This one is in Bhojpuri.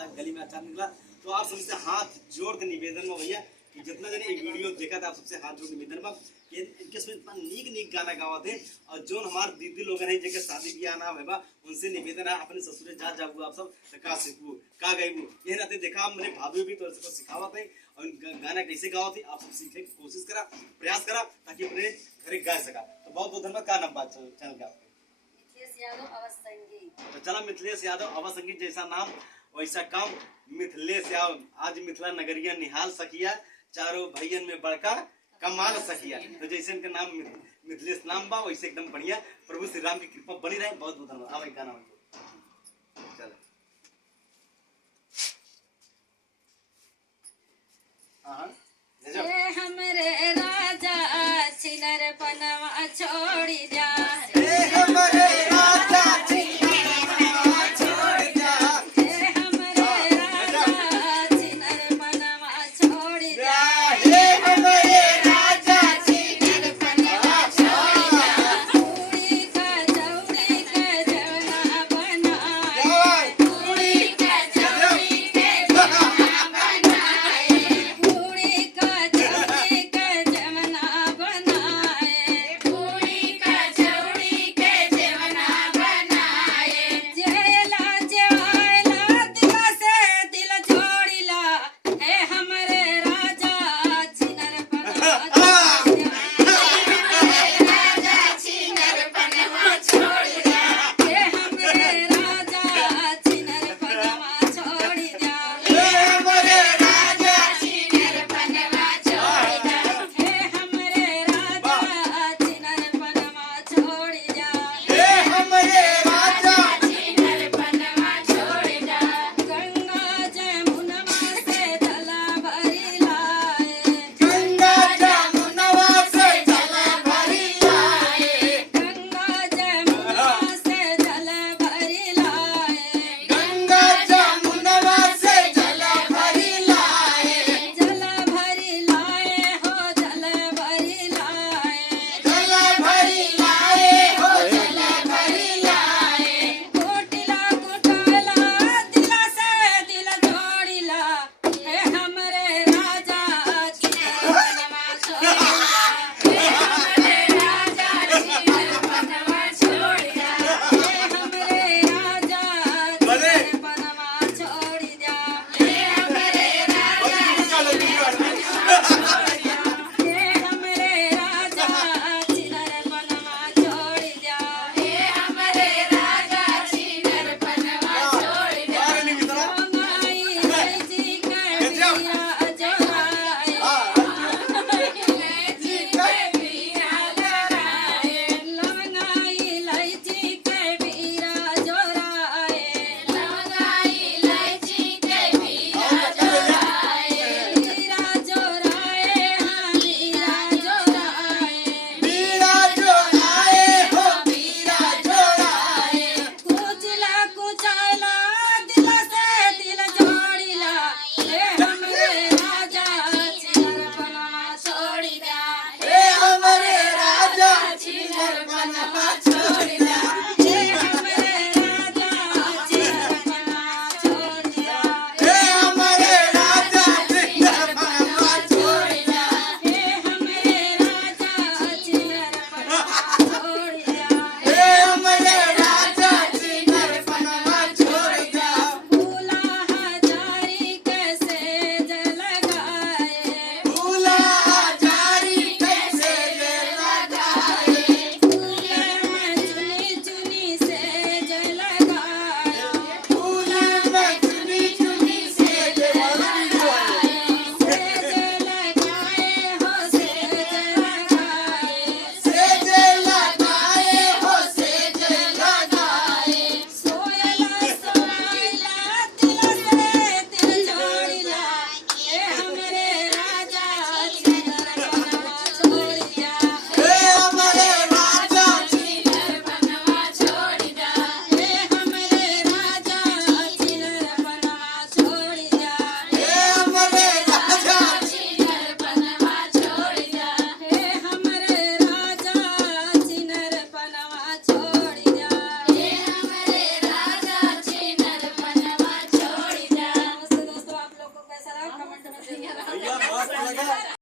था, गली में अचार निकला। तो आप सबसे हाथ जोड़ के निवेदन में भैया कि जितना जने एक वीडियो देखा था, आप सबसे हाथ जोड़ निवेदन में कि इनके इसमें इतना नीक गाना गावा थे। और जो हमारे दीदी लोग हैं जेके शादी ब्याह ना है उनसे निवेदन है अपने ससुरे जा जाऊ आप सब का सीखू का गईबू ये नाते देखा मेरे भाभी भी तो सिखावा थे और गाना कैसे गावा थे आप सब सीखने की कोशिश करा, प्रयास करा ताकि अपने घरे गा सका। तो बहुत बहुत धन्यवाद। का नंबर चैनल का तो चला मिथिलेश यादव अवध संगीत जैसा नाम वैसा काम। मिथिलेश यादव आज मिथिला नगरिया निहाल सकिया, चारों भैयन में बड़का कमाल सकिया। तो जैसे इनका नाम मिथिलेश नाम बा वैसे एकदम बढ़िया। प्रभु श्री राम की कृपा बनी रहे। बहुत बहुत धन्यवाद। अब गाना चल हमरे राजा छिनर पनवा छोड़ी जा, हमरे राजा का भैया मस्त लगा।